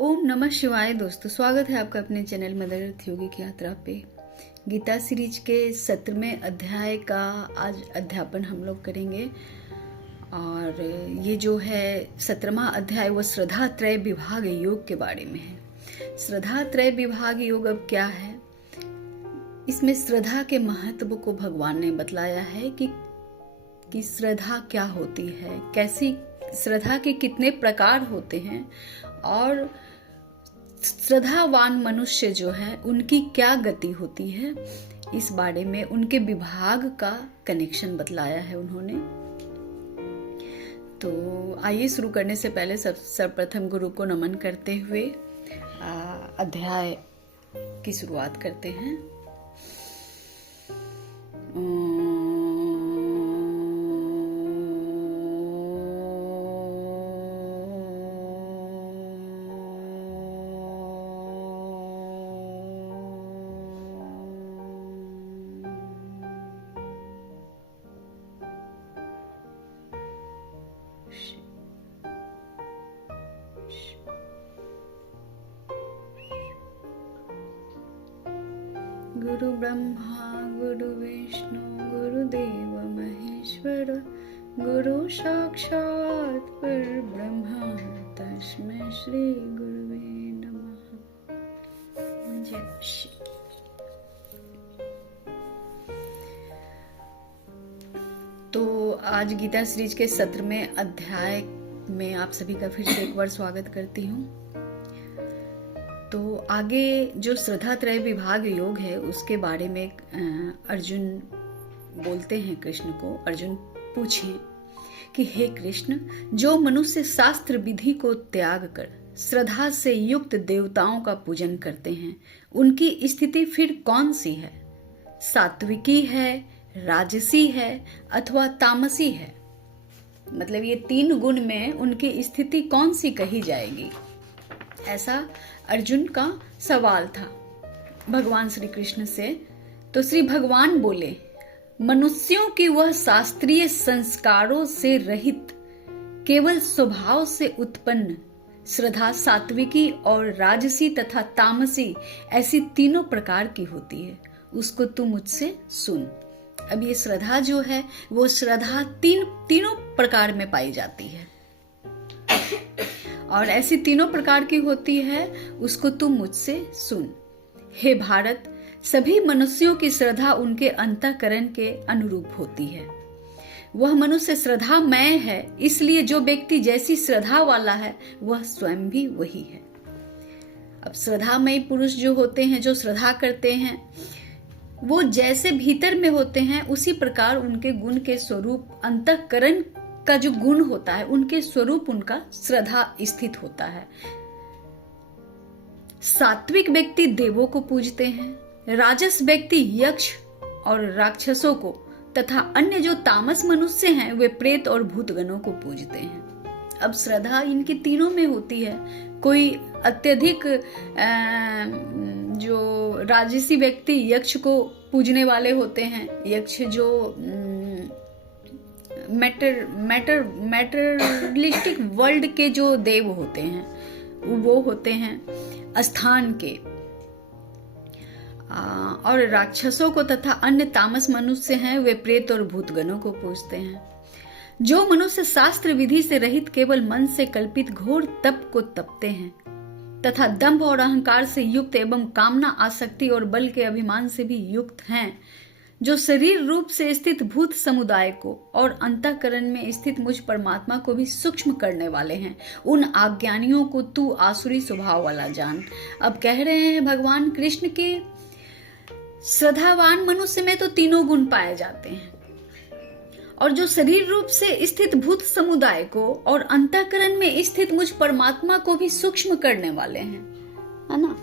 ओम नमः शिवाय। दोस्तों, स्वागत है आपका अपने चैनल मदर अर्थ योगी की यात्रा पे। गीता सीरीज के 17वें अध्याय का आज अध्यापन हम लोग करेंगे। और ये जो है 17वां अध्याय वो श्रद्धा त्रय विभाग योग के बारे में है। श्रद्धा त्रय विभाग योग अब क्या है, इसमें श्रद्धा के महत्व को भगवान ने बतलाया है कि श्रद्धा क्या होती है, कैसी श्रद्धा के कितने प्रकार होते हैं और श्रद्धावान मनुष्य जो है उनकी क्या गति होती है, इस बारे में उनके विभाग का कनेक्शन बतलाया है उन्होंने। तो आइए शुरू करने से पहले सर्वप्रथम गुरु को नमन करते हुए अध्याय की शुरुआत करते हैं। गुरु ब्रह्मा गुरु विष्णु गुरुदेव महेश्वर गुरु साक्षात् परब्रह्म तस्मै श्री गुरुवे नमः। जय श्री। तो आज गीता सीरीज के 17वें अध्याय में आप सभी का फिर से एक बार स्वागत करती हूँ। तो आगे जो श्रद्धा त्रय विभाग योग है उसके बारे में अर्जुन बोलते हैं कृष्ण को। अर्जुन पूछे कि हे कृष्ण, जो मनुष्य शास्त्र विधि को त्याग कर श्रद्धा से युक्त देवताओं का पूजन करते हैं उनकी स्थिति फिर कौन सी है? सात्विकी है, राजसी है अथवा तामसी है? मतलब ये 3 गुण में उनकी स्थिति कौन सी कही जाएगी, ऐसा अर्जुन का सवाल था भगवान श्री कृष्ण से। तो श्री भगवान बोले, मनुष्यों की वह शास्त्रीय संस्कारों से रहित केवल स्वभाव से उत्पन्न श्रद्धा सात्विकी और राजसी तथा तामसी ऐसी 3 प्रकार की होती है, उसको तू मुझसे सुन। अब ये श्रद्धा जो है वो श्रद्धा तीनों प्रकार में पाई जाती है और ऐसी 3 प्रकार की होती है, उसको तुम मुझसे सुन। हे भारत, सभी मनुष्यों की श्रद्धा उनके अंतःकरण के अनुरूप होती है। वह मनुष्य श्रद्धामय है, इसलिए जो व्यक्ति जैसी श्रद्धा वाला है वह स्वयं भी वही है। अब श्रद्धामय पुरुष जो होते हैं, जो श्रद्धा करते हैं, वो जैसे भीतर में होते हैं उसी प्रकार उनके गुण के स्वरूप अंतःकरण का जो गुण होता है उनके स्वरूप उनका श्रद्धा स्थित होता है। सात्विक व्यक्ति देवों को पूजते हैं, राजस व्यक्ति यक्ष और राक्षसों को तथा अन्य जो तामस मनुष्य हैं वे प्रेत और भूतगणों को पूजते हैं। अब श्रद्धा इनकी तीनों में होती है। कोई अत्यधिक जो राजसी व्यक्ति यक्ष को पूजने वाले होते हैं, यक्ष जो मैटरलिस्टिक वर्ल्ड के जो देव होते हैं वो होते हैं स्थान के, और राक्षसों को तथा अन्य तामस मनुष्य हैं वे प्रेत और भूतगणों को पूजते हैं। जो मनुष्य शास्त्र विधि से रहित केवल मन से कल्पित घोर तप को तपते हैं तथा दंभ और अहंकार से युक्त एवं कामना आसक्ति और बल के अभिमान से भी युक्त हैं, जो शरीर रूप से स्थित भूत समुदाय को और अंतःकरण में स्थित मुझ परमात्मा को भी सूक्ष्म करने वाले हैं, उन अज्ञानियों को तू आसुरी स्वभाव वाला जान। अब कह रहे हैं भगवान कृष्ण के श्रद्धावान मनुष्य में तो 3 गुण पाए जाते हैं, और जो शरीर रूप से स्थित भूत समुदाय को और अंतःकरण में स्थित मुझ परमात्मा को भी सूक्ष्म करने वाले हैं, है ना।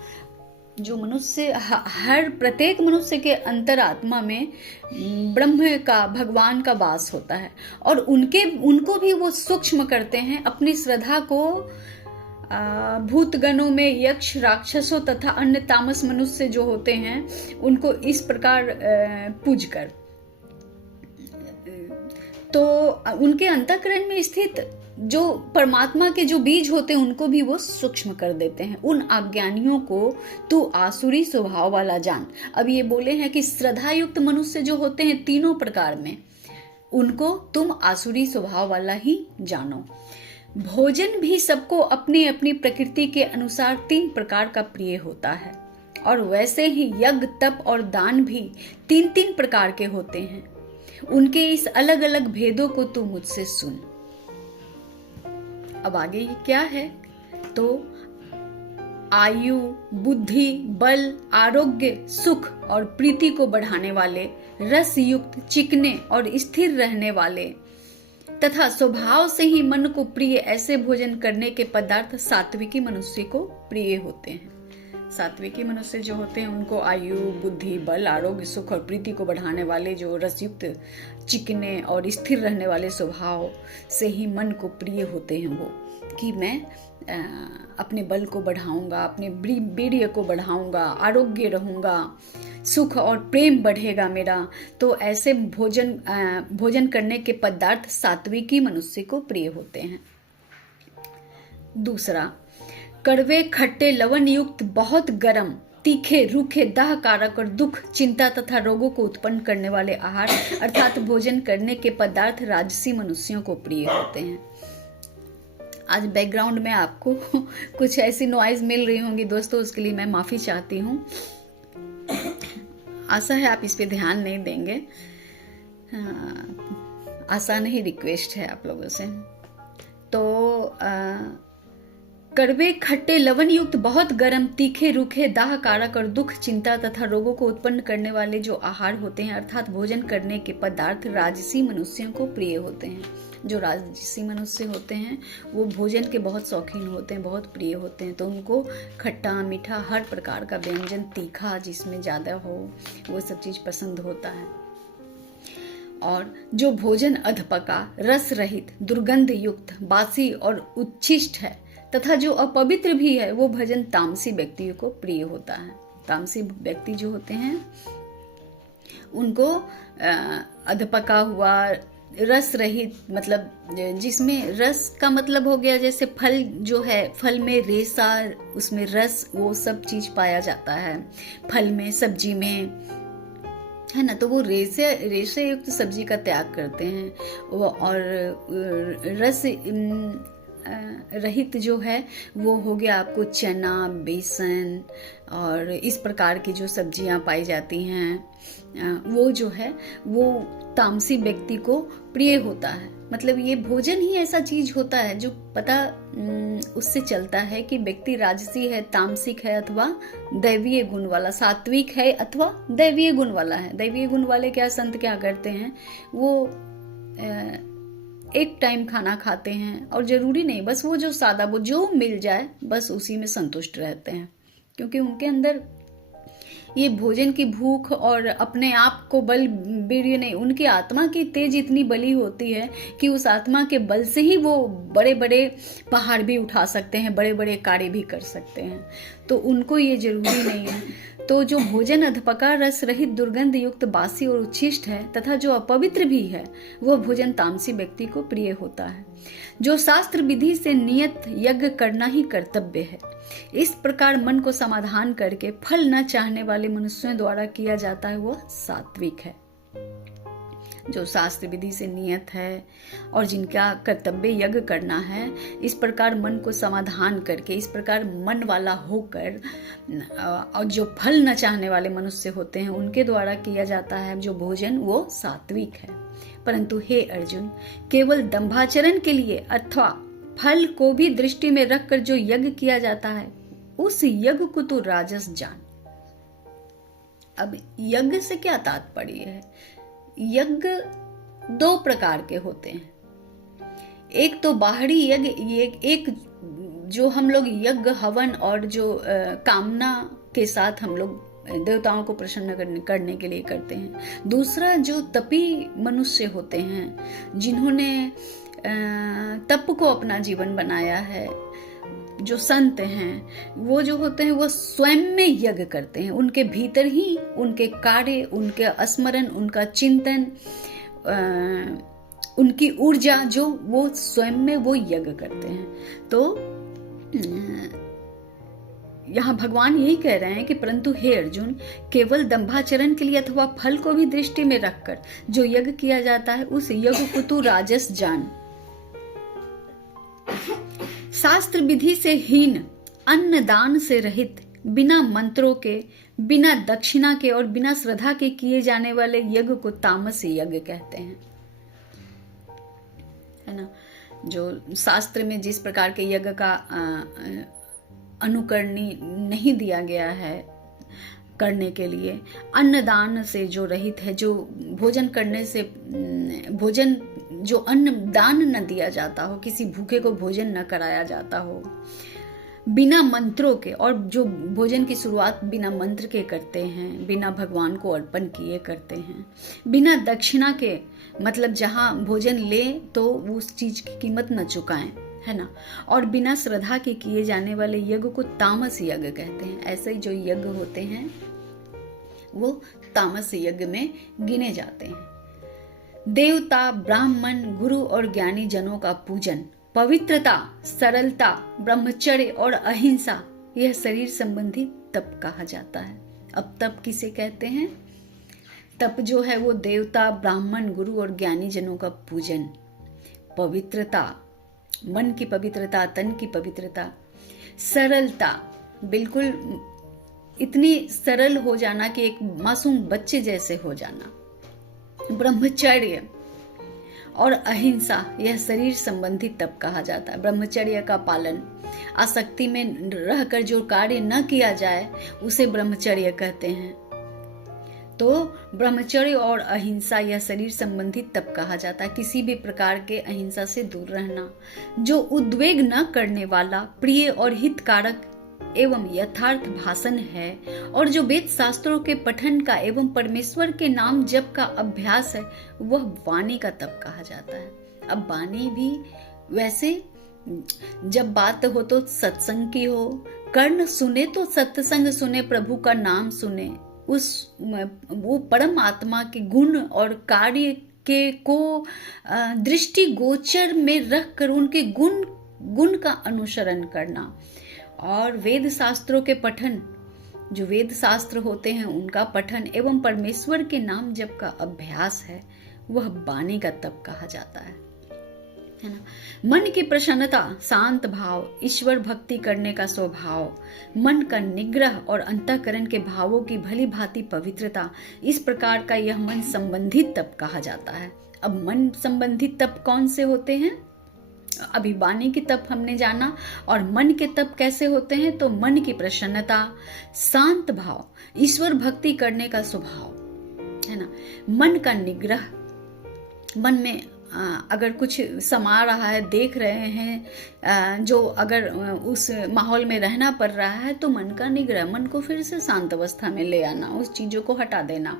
जो मनुष्य, हर प्रत्येक मनुष्य के अंतरात्मा में ब्रह्म का, भगवान का वास होता है और उनको भी वो सूक्ष्म करते हैं अपनी श्रद्धा को भूतगणों में यक्ष, राक्षसों तथा अन्य तामस मनुष्य जो होते हैं उनको इस प्रकार पूज कर। तो उनके अंतःकरण में स्थित जो परमात्मा के जो बीज होते हैं उनको भी वो सूक्ष्म कर देते हैं। उन अज्ञानियों को तू आसुरी स्वभाव वाला जान। अब ये बोले हैं कि श्रद्धा युक्त मनुष्य जो होते हैं तीनों प्रकार में, उनको तुम आसुरी स्वभाव वाला ही जानो। भोजन भी सबको अपनी अपनी प्रकृति के अनुसार 3 प्रकार का प्रिय होता है, और वैसे ही यज्ञ, तप और दान भी 3-3 प्रकार के होते हैं। उनके इस अलग अलग भेदों को तू मुझसे सुन। अब आगे ये क्या है, तो आयु, बुद्धि, बल, आरोग्य, सुख और प्रीति को बढ़ाने वाले, रस युक्त, चिकने और स्थिर रहने वाले तथा स्वभाव से ही मन को प्रिय ऐसे भोजन करने के पदार्थ सात्विकी मनुष्य को प्रिय होते हैं। सात्विकी मनुष्य जो होते हैं उनको आयु, बुद्धि, बल, आरोग्य, सुख और प्रीति को बढ़ाने वाले, जो रसयुक्त, चिकने और स्थिर रहने वाले स्वभाव से ही मन को प्रिय होते हैं, वो कि मैं अपने बल को बढ़ाऊंगा, अपने वीर्य को बढ़ाऊंगा, आरोग्य रहूंगा, सुख और प्रेम बढ़ेगा मेरा। तो ऐसे भोजन करने के पदार्थ सात्विकी मनुष्य को प्रिय होते हैं। दूसरा, कड़वे, खट्टे, लवण युक्त, बहुत गर्म, तीखे, रूखे, दाह कारक और दुख, चिंता तथा रोगों को उत्पन्न करने वाले आहार अर्थात भोजन करने के पदार्थ राजसी मनुष्यों को प्रिय होते हैं। आज बैकग्राउंड में आपको कुछ ऐसी नॉइज मिल रही होंगी दोस्तों, उसके लिए मैं माफी चाहती हूँ। आशा है आप इस पे ध्यान नहीं देंगे, आशा नहीं, रिक्वेस्ट है आप लोगों से। तो कड़वे, खट्टे, लवण युक्त, बहुत गर्म, तीखे, रूखे, दाह कारक और दुख, चिंता तथा रोगों को उत्पन्न करने वाले जो आहार होते हैं अर्थात भोजन करने के पदार्थ राजसी मनुष्यों को प्रिय होते हैं। जो राजसी मनुष्य होते हैं वो भोजन के बहुत शौकीन होते हैं, बहुत प्रिय होते हैं। तो उनको खट्टा, मीठा, हर प्रकार का व्यंजन, तीखा जिसमें ज़्यादा हो, वो सब चीज़ पसंद होता है। और जो भोजन अधपका, रस रहित, दुर्गंध युक्त, बासी और उच्छिष्ट है तथा जो अपवित्र भी है, वो भोजन तामसी व्यक्तियों को प्रिय होता है। तामसी व्यक्ति जो होते हैं उनको अधपका हुआ, रस रहित, मतलब जिसमें रस का मतलब हो गया जैसे फल जो है, फल में रेशा, उसमें रस, वो सब चीज पाया जाता है फल में, सब्जी में, है ना। तो वो रेशे युक्त सब्जी का त्याग करते हैं और रस रहित जो है वो हो गया आपको चना, बेसन और इस प्रकार की जो सब्जियां पाई जाती हैं, वो जो है वो तामसी व्यक्ति को प्रिय होता है। मतलब ये भोजन ही ऐसा चीज होता है जो पता उससे चलता है कि व्यक्ति राजसी है, तामसिक है अथवा दैवीय गुण वाला, सात्विक है अथवा दैवीय गुण वाला है। दैवीय गुण वाले क्या संत क्या करते हैं, वो एक टाइम खाना खाते हैं और जरूरी नहीं, बस वो जो सादा, वो जो मिल जाए बस उसी में संतुष्ट रहते हैं, क्योंकि उनके अंदर ये भोजन की भूख और अपने आप को बल वीर्य नहीं, उनकी आत्मा की तेज इतनी बली होती है कि उस आत्मा के बल से ही वो बड़े बड़े पहाड़ भी उठा सकते हैं, बड़े बड़े कार्य भी कर सकते हैं। तो उनको ये जरूरी नहीं है। तो जो भोजन अधपका, रस रहित, दुर्गंध युक्त, बासी और उच्छिष्ट है तथा जो अपवित्र भी है, वह भोजन तामसी व्यक्ति को प्रिय होता है। जो शास्त्र विधि से नियत यज्ञ करना ही कर्तव्य है, इस प्रकार मन को समाधान करके फल न चाहने वाले मनुष्यों द्वारा किया जाता है, वह सात्विक है। जो शास्त्र विधि से नियत है और जिनका कर्तव्य यज्ञ करना है, इस प्रकार मन को समाधान करके, इस प्रकार मन वाला होकर, और जो फल न चाहने वाले मनुष्य होते हैं उनके द्वारा किया जाता है जो भोजन, वो सात्विक है। परंतु हे अर्जुन, केवल दंभाचरण के लिए अथवा फल को भी दृष्टि में रखकर जो यज्ञ किया जाता है, उस यज्ञ को तू राजस जान। अब यज्ञ से क्या तात्पर्य है? यज्ञ 2 प्रकार के होते हैं। एक तो बाहरी यज्ञ, एक जो हम लोग यज्ञ, हवन और जो कामना के साथ हम लोग देवताओं को प्रसन्न करने के लिए करते हैं। दूसरा जो तपी मनुष्य होते हैं, जिन्होंने तप को अपना जीवन बनाया है, जो संत हैं, वो जो होते हैं वो स्वयं में यज्ञ करते हैं। उनके भीतर ही उनके कार्य, उनके स्मरण, उनका चिंतन उनकी ऊर्जा जो वो स्वयं में वो यज्ञ करते हैं। तो यहाँ भगवान यही कह रहे हैं कि परंतु हे अर्जुन, केवल दंभाचरण के लिए अथवा फल को भी दृष्टि में रखकर जो यज्ञ किया जाता है उस यज्ञ को तू राजस जान। शास्त्र विधि से हीन, अन्न दान से रहित, बिना मंत्रों के, बिना दक्षिणा के और बिना श्रद्धा के किए जाने वाले यज्ञ को तामस यज्ञ कहते हैं, है ना। जो शास्त्र में जिस प्रकार के यज्ञ का अनुकरणी नहीं दिया गया है करने के लिए, अन्नदान से जो रहित है, जो भोजन करने से भोजन जो अन्न दान न दिया जाता हो, किसी भूखे को भोजन न कराया जाता हो, बिना मंत्रों के, और जो भोजन की शुरुआत बिना मंत्र के करते हैं, बिना भगवान को अर्पण किए करते हैं, बिना दक्षिणा के, मतलब जहाँ भोजन ले तो उस चीज की कीमत न चुकाएं, है ना, और बिना श्रद्धा के किए जाने वाले यज्ञ को तामस यज्ञ कहते हैं। ऐसे ही जो यज्ञ होते हैं वो तामस यज्ञ में गिने जाते हैं। देवता, ब्राह्मण, गुरु और ज्ञानी जनों का पूजन, पवित्रता, सरलता, ब्रह्मचर्य और अहिंसा, यह शरीर संबंधी तप कहा जाता है। अब तप किसे कहते हैं? तप जो है वो देवता, ब्राह्मण, गुरु और ज्ञानी जनों का पूजन, पवित्रता, मन की पवित्रता, तन की पवित्रता, सरलता, बिल्कुल इतनी सरल हो जाना कि एक मासूम बच्चे जैसे हो जाना, ब्रह्मचर्य और अहिंसा, यह शरीर संबंधी तप कहा जाता है। ब्रह्मचर्य का पालन, आसक्ति में रहकर जो कार्य न किया जाए उसे ब्रह्मचर्य कहते हैं। तो ब्रह्मचर्य और अहिंसा यह शरीर संबंधी तप कहा जाता है। किसी भी प्रकार के अहिंसा से दूर रहना, जो उद्वेग न करने वाला, प्रिय और हितकारक एवं यथार्थ भाषण है, और जो वेद शास्त्रों के पठन का एवं परमेश्वर के नाम जप का अभ्यास है, वह वाणी का तप कहा जाता है। अब वाणी भी वैसे जब बात हो तो सत्संग की हो, कर्ण सुने तो सत्संग सुने, प्रभु का नाम सुने, वो परम आत्मा के गुण और कार्य के को दृष्टि गोचर में रखकर उनके गुण का अनुसरण करना, और वेद शास्त्रों के पठन, जो वेद शास्त्र होते हैं उनका पठन एवं परमेश्वर के नाम जप का अभ्यास है, वह वाणी का तप कहा जाता है ना। मन की प्रसन्नता, शांत भाव, ईश्वर भक्ति करने का स्वभाव, मन का निग्रह और अंतःकरण के भावों की भली भांति पवित्रता, इस प्रकार का यह मन संबंधित तप कहा जाता है। अब मन संबंधित तप कौन से होते हैं? अभी वाणी की तप हमने जाना, और मन के तप कैसे होते हैं? तो मन की प्रसन्नता, शांत भाव, ईश्वर भक्ति करने का स्वभाव, है ना, मन का निग्रह, मन में अगर कुछ समा रहा है, देख रहे हैं, जो अगर उस माहौल में रहना पड़ रहा है, तो मन का निग्रह, मन को फिर से शांत अवस्था में ले आना, उस चीजों को हटा देना,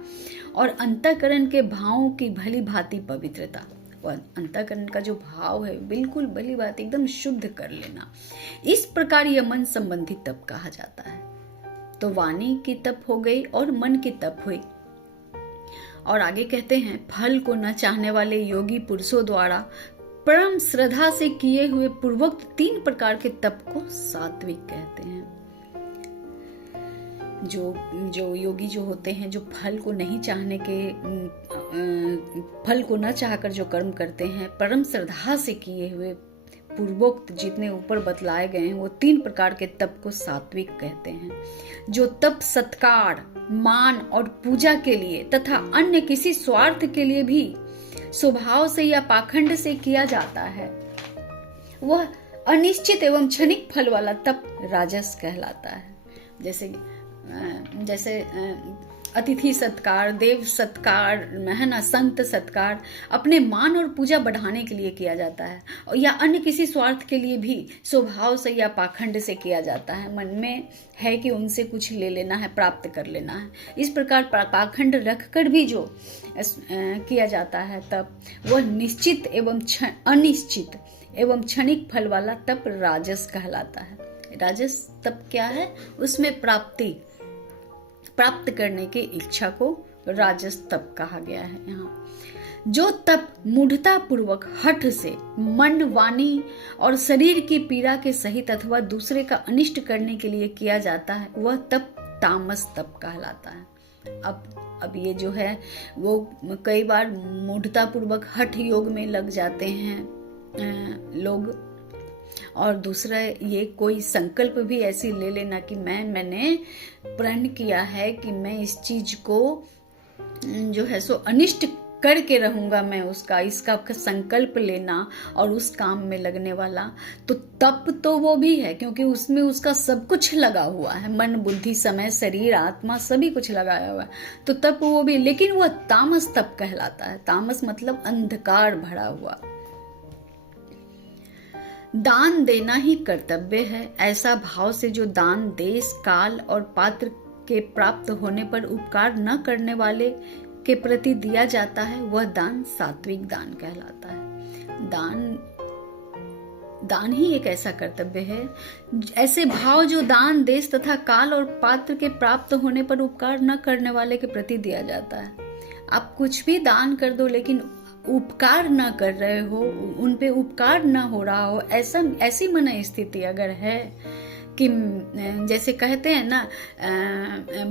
और अंतःकरण के भावों की भली भांति पवित्रता, और अंतःकरण का जो भाव है बिल्कुल भली बात एकदम शुद्ध कर लेना। इस प्रकार यह मन संबंधी तप कहा जाता है। तो वाणी की तप हो गई और मन की तप हुई। और आगे कहते हैं, फल को न चाहने वाले योगी पुरुषों द्वारा परम श्रद्धा से किए हुए पूर्वोक्त 3 प्रकार के तप को सात्विक कहते हैं। जो योगी जो होते हैं, जो फल को नहीं चाहने के, फल को न चाहकर जो कर्म करते हैं, परम श्रद्धा से किए हुए पूर्वोक्त जितने ऊपर बतलाए गए हैं, वो 3 प्रकार के तप को सात्विक कहते हैं। जो तप सत्कार, मान और पूजा के लिए तथा अन्य किसी स्वार्थ के लिए भी स्वभाव से या पाखंड से किया जाता है, वह अनिश्चित एवं क्षणिक फल वाला तप राजस कहलाता है। जैसे अतिथि सत्कार, देव सत्कार, है ना, संत सत्कार अपने मान और पूजा बढ़ाने के लिए किया जाता है, या अन्य किसी स्वार्थ के लिए भी स्वभाव से या पाखंड से किया जाता है। मन में है कि उनसे कुछ ले लेना है, प्राप्त कर लेना है, इस प्रकार पाखंड रखकर भी जो किया जाता है तब वह निश्चित एवं अनिश्चित एवं क्षणिक फल वाला तप राजस कहलाता है। राजस तप क्या है? उसमें प्राप्त करने की इच्छा को राजस तप कहा गया है। यहाँ जो तप मूढ़ता पूर्वक हठ से मन, वाणी और शरीर की पीड़ा के सहित अथवा दूसरे का अनिष्ट करने के लिए किया जाता है, वह तप तामस तप कहलाता है। अब ये जो है वो कई बार मूढ़ता पूर्वक हठ योग में लग जाते हैं लोग, और दूसरा ये कोई संकल्प भी ऐसी ले लेना कि मैंने प्रण किया है कि मैं इस चीज को जो है सो अनिष्ट करके रहूंगा, मैं इसका संकल्प लेना और उस काम में लगने वाला, तो तप तो वो भी है, क्योंकि उसमें उसका सब कुछ लगा हुआ है, मन, बुद्धि, समय, शरीर, आत्मा सभी कुछ लगाया हुआ है, तो तप वो भी, लेकिन वह तामस तप कहलाता है। तामस मतलब अंधकार भरा हुआ। दान देना ही कर्तव्य है, ऐसा भाव से जो दान देश, काल और पात्र के प्राप्त होने पर उपकार न करने वाले के प्रति दिया जाता है, वह दान सात्विक दान कहलाता है। दान ही एक ऐसा कर्तव्य है, ऐसे भाव जो दान देश तथा काल और पात्र के प्राप्त होने पर उपकार न करने वाले के प्रति दिया जाता है। आप कुछ भी दान कर दो लेकिन उपकार न कर रहे हो, उन पे उपकार न हो रहा हो, ऐसी मन स्थिति अगर है कि जैसे कहते हैं ना,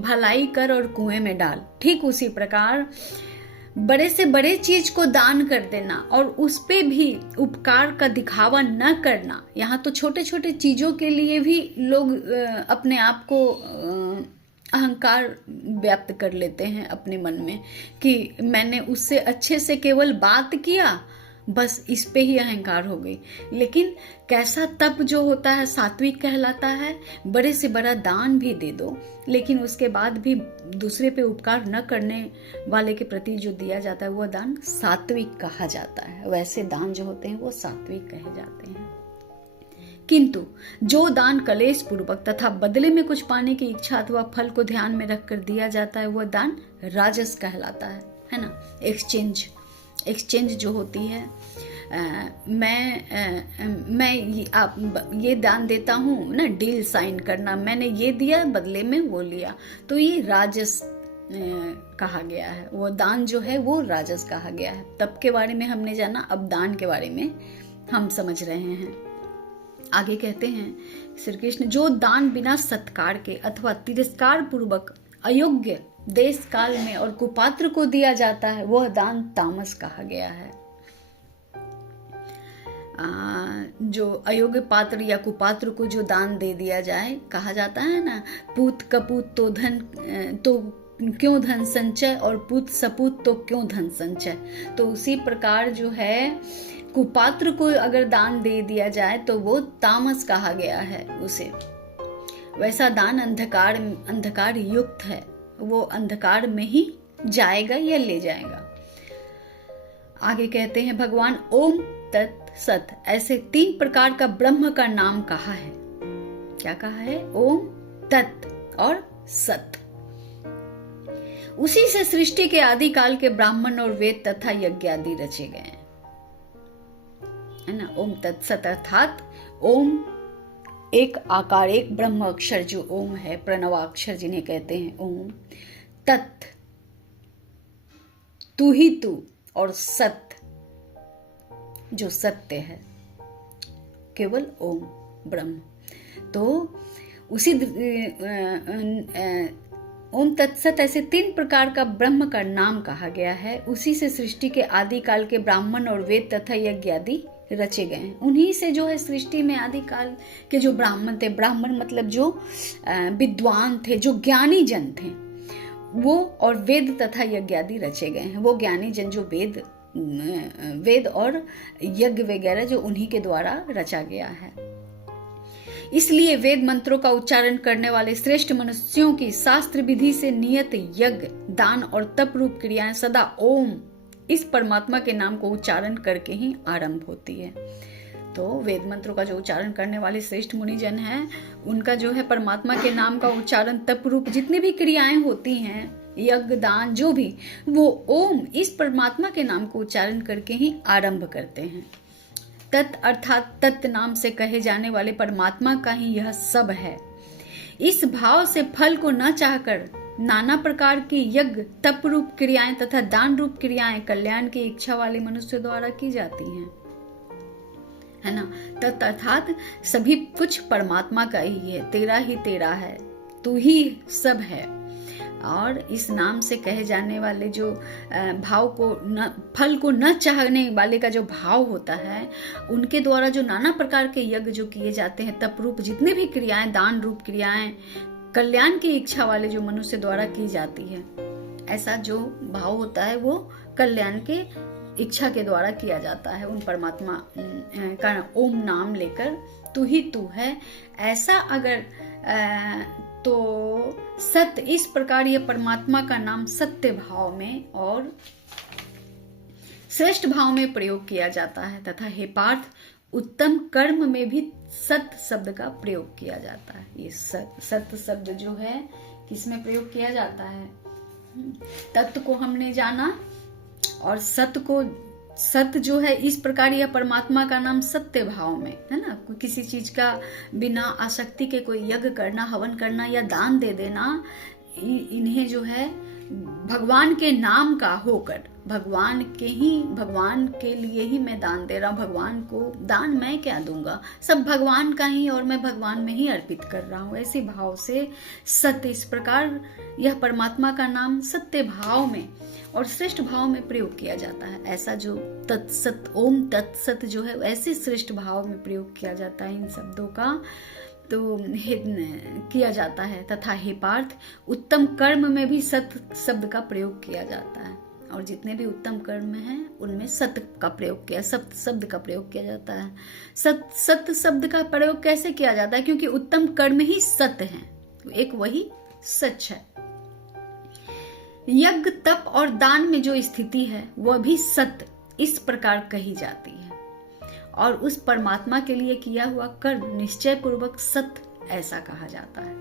भलाई कर और कुएं में डाल, ठीक उसी प्रकार बड़े से बड़े चीज को दान कर देना और उस पे भी उपकार का दिखावा न करना। यहाँ तो छोटे छोटे चीजों के लिए भी लोग अपने आप को अहंकार व्याप्त कर लेते हैं अपने मन में कि मैंने उससे अच्छे से केवल बात किया, बस इस पे ही अहंकार हो गई। लेकिन कैसा तप जो होता है सात्विक कहलाता है। बड़े से बड़ा दान भी दे दो लेकिन उसके बाद भी दूसरे पे उपकार न करने वाले के प्रति जो दिया जाता है वह दान सात्विक कहा जाता है। वैसे दान जो होते हैं वो सात्विक कहे जाते हैं। किंतु जो दान कलेश पूर्वक तथा बदले में कुछ पाने की इच्छा अथवा फल को ध्यान में रखकर दिया जाता है वह दान राजस कहलाता है ना। एक्सचेंज जो होती है, मैं ये दान देता हूँ ना, डील साइन करना, मैंने ये दिया बदले में वो लिया, तो ये राजस कहा गया है। वो दान जो है वो राजस कहा गया है। तप के बारे में हमने जाना, अब दान के बारे में हम समझ रहे हैं। आगे कहते हैं श्री कृष्ण, जो दान बिना सत्कार के अथवा तिरस्कार पूर्वक अयोग्य देश काल में और कुपात्र को दिया जाता है वह दान तामस कहा गया है। जो अयोग्य पात्र या कुपात्र को जो दान दे दिया जाए, कहा जाता है ना, पूत कपूत तो धन तो क्यों धन संचय और पूत सपूत तो क्यों धन संचय। तो उसी प्रकार जो है कुपात्र को अगर दान दे दिया जाए तो वो तामस कहा गया है उसे। वैसा दान अंधकार युक्त है, वो अंधकार में ही जाएगा या ले जाएगा। आगे कहते हैं भगवान ओम तत् सत ऐसे 3 प्रकार का ब्रह्म का नाम कहा है। क्या कहा है? ओम, तत् और सत। उसी से सृष्टि के आदि काल के ब्राह्मण और वेद तथा यज्ञ आदि रचे गए हैं, है ना। ओम तत् सत अर्थात ओम एक आकार, एक ब्रह्म अक्षर जो ओम है, प्रणवाक्षर जिन्हें कहते हैं ओम, तत् तू ही तू, और सत जो सत्य है, केवल ओम ब्रह्म। तो उसी ओम तत्सत ऐसे 3 प्रकार का ब्रह्म का नाम कहा गया है। उसी से सृष्टि के आदि काल के ब्राह्मण और वेद तथा यज्ञ आदि रचे गए हैं। उन्हीं से जो है सृष्टि में आदि काल के जो ब्राह्मण थे, ब्राह्मण मतलब जो विद्वान थे, जो ज्ञानी जन थे, वो और वेद तथा यज्ञ आदि रचे गए हैं। वो ज्ञानी जन जो वेद और यज्ञ वगैरह जो उन्हीं के द्वारा रचा गया है। इसलिए वेद मंत्रों का उच्चारण करने वाले श्रेष्ठ मनुष्यों की शास्त्र विधि से नियत यज्ञ, दान और तप रूप क्रियाएं सदा ओम इस परमात्मा के नाम को उच्चारण करके ही आरंभ होती है। तो वेद मंत्रों का जो उच्चारण करने वाले श्रेष्ठ मुनिजन हैं, उनका जो है परमात्मा के नाम का उच्चारण, तप रूप जितनी भी क्रियाएं होती हैं, यज्ञ, दान जो भी, वो ओम इस परमात्मा के नाम को उच्चारण करके ही आरंभ करते हैं। तत् अर्थात तत् नाम से कहे जाने वाले परमात्मा का ही यह सब है। इस भाव से फल को न चाहकर नाना प्रकार की यज्ञ, तप रूप क्रियाएं तथा दान रूप क्रियाएं कल्याण की इच्छा वाले मनुष्य द्वारा की जाती हैं, है ना। अर्थात सभी कुछ परमात्मा का ही है, तेरा ही तेरा है, तू ही सब है। और इस नाम से कहे जाने वाले जो भाव को न, फल को न चाहने वाले का जो भाव होता है, उनके द्वारा जो नाना प्रकार के यज्ञ जो किए जाते हैं, तप रूप जितने भी क्रियाएं, दान रूप क्रियाएं कल्याण की इच्छा वाले जो मनुष्य द्वारा की जाती है, ऐसा जो भाव होता है वो कल्याण के इच्छा के द्वारा किया जाता है उन परमात्मा का ओम नाम लेकर, तू ही तू है ऐसा। अगर तो सत्य, इस प्रकार यह परमात्मा का नाम सत्य भाव में और श्रेष्ठ भाव में प्रयोग किया जाता है तथा हे पार्थ, उत्तम कर्म में भी सत्य शब्द का प्रयोग किया जाता है। ये सत्य शब्द जो है किसमें प्रयोग किया जाता है? तत्व को हमने जाना और सत्य जो है, इस प्रकार यह परमात्मा का नाम सत्य भाव में, है ना। कोई किसी चीज का बिना आसक्ति के कोई यज्ञ करना, हवन करना या दान दे देना, इन्हें जो है भगवान के नाम का होकर, भगवान के लिए ही मैं दान दे रहा हूँ, भगवान को दान मैं क्या दूंगा, सब भगवान का ही और मैं भगवान में ही अर्पित कर रहा हूँ, ऐसे भाव से सत्य, इस प्रकार यह परमात्मा का नाम सत्य भाव में और श्रेष्ठ भाव में प्रयोग किया जाता है। ऐसा जो तत्सत, ओम तत्सत जो है, ऐसे श्रेष्ठ भाव में प्रयोग किया जाता है इन शब्दों का, तो किया जाता है। तथा हे पार्थ, उत्तम कर्म में भी सत्य शब्द का प्रयोग किया जाता है, और जितने भी उत्तम कर्म हैं उनमें सत्य का प्रयोग किया, सत्य शब्द का प्रयोग किया जाता है। सत्य शब्द का प्रयोग कैसे किया जाता है? क्योंकि उत्तम कर्म ही सत्य है, एक वही सच है। यज्ञ, तप और दान में जो स्थिति है वह भी सत्य इस प्रकार कही जाती है, और उस परमात्मा के लिए किया हुआ कर्म निश्चय पूर्वक सत्य ऐसा कहा जाता है।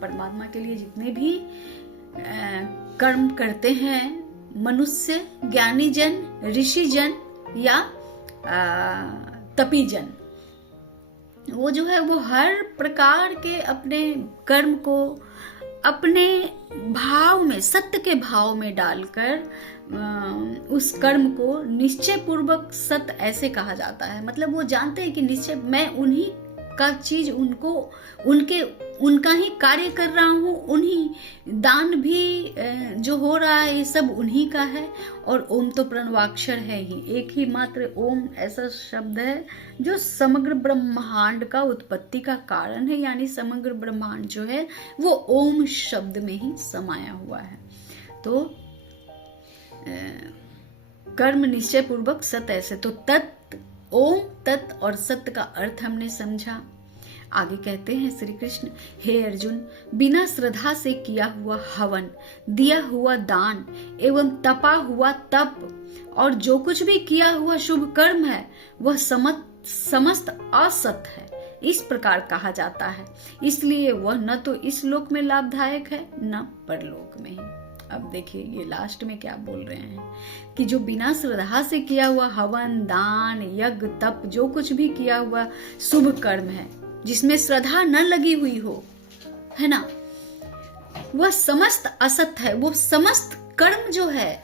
परमात्मा के लिए जितने भी कर्म करते हैं मनुष्य, ज्ञानी जन, ऋषि जन या तपी जन, वो जो है वो हर प्रकार के अपने कर्म को अपने भाव में, सत्य के भाव में डालकर उस कर्म को निश्चय पूर्वक सत्य ऐसे कहा जाता है। मतलब वो जानते हैं कि निश्चय मैं उन्हीं का चीज उनका ही कार्य कर रहा हूँ, उन्हीं दान भी जो हो रहा है ये सब उन्हीं का है। और ओम तो प्रणवाक्षर है ही, एक ही मात्र ओम ऐसा शब्द है जो समग्र ब्रह्मांड का उत्पत्ति का कारण है, यानी समग्र ब्रह्मांड जो है वो ओम शब्द में ही समाया हुआ है। तो कर्म निश्चय पूर्वक सत्य ऐसे, तो तत्, ओम, तत् और सत्य का अर्थ हमने समझा। आगे कहते हैं श्री कृष्ण, हे अर्जुन, बिना श्रद्धा से किया हुआ हवन, दिया हुआ दान एवं तपा हुआ तप और जो कुछ भी किया हुआ शुभ कर्म है वह समस्त असत है, इस प्रकार कहा जाता है। इसलिए वह न तो इस लोक में लाभदायक है न परलोक में ही। अब देखिए ये लास्ट में क्या बोल रहे हैं कि जो बिना श्रद्धा से किया हुआ हवन, दान, यज्ञ, तप, जो कुछ भी किया हुआ शुभ कर्म है जिसमें श्रद्धा न लगी हुई हो, है ना, वह समस्त असत है। वो समस्त कर्म जो है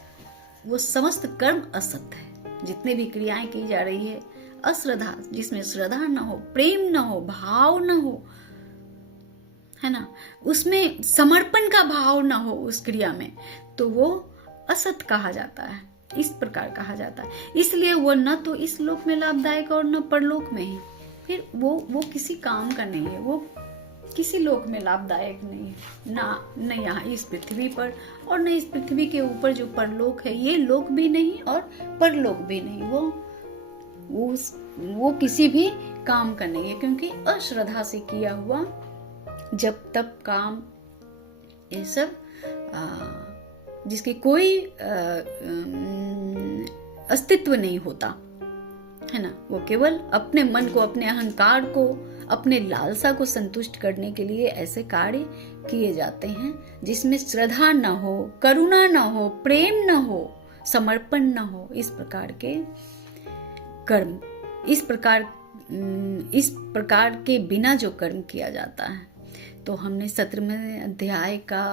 वो समस्त कर्म असत है। जितने भी क्रियाएं की जा रही है अश्रद्धा, जिसमें श्रद्धा न हो, प्रेम न हो, भाव न हो, है ना, उसमें समर्पण का भाव न हो उस क्रिया में, तो वो असत कहा जाता है, इस प्रकार कहा जाता है। इसलिए वो न तो इस लोक में लाभदायक और न परलोक में ही। फिर वो किसी काम का नहीं है, वो किसी लोक में लाभदायक नहीं है, न यहाँ इस पृथ्वी पर और न इस पृथ्वी के ऊपर जो परलोक है, ये लोक भी नहीं और परलोक भी नहीं। वो किसी भी काम का नहीं है, क्योंकि अश्रद्धा से किया हुआ जब तब काम, ये सब जिसकी कोई अस्तित्व नहीं होता, है ना, वो केवल अपने मन को, अपने अहंकार को, अपने लालसा को संतुष्ट करने के लिए ऐसे कार्य किए जाते हैं जिसमें श्रद्धा न हो, करुणा न हो, प्रेम न हो, समर्पण न हो। इस प्रकार के कर्म, इस प्रकार के बिना जो कर्म किया जाता है। तो हमने 17वें अध्याय का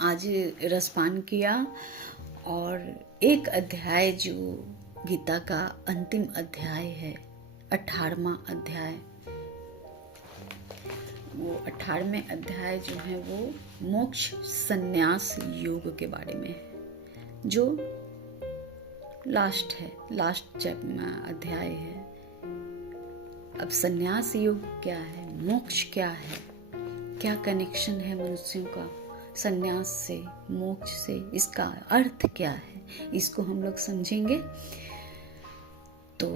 आज रसपान किया और एक अध्याय जो गीता का अंतिम अध्याय है, 18वां अध्याय, वो 18वें अध्याय जो है वो मोक्ष संन्यास योग के बारे में है, जो लास्ट है, लास्ट अध्याय है। अब संन्यास योग क्या है, मोक्ष क्या है, क्या कनेक्शन है मनुष्यों का संन्यास से, मोक्ष से, इसका अर्थ क्या है, इसको हम लोग समझेंगे। तो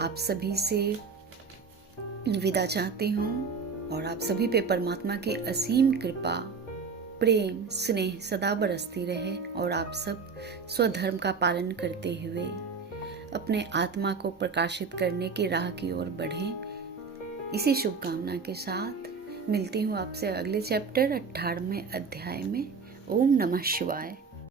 आप सभी से विदा चाहती हूँ और आप सभी पे परमात्मा की असीम कृपा, प्रेम, स्नेह सदा बरसती रहे और आप सब स्वधर्म का पालन करते हुए अपने आत्मा को प्रकाशित करने की राह की ओर बढ़ें। इसी शुभकामना के साथ मिलती हूँ आपसे अगले चैप्टर 18वें अध्याय में। ओम नमः शिवाय।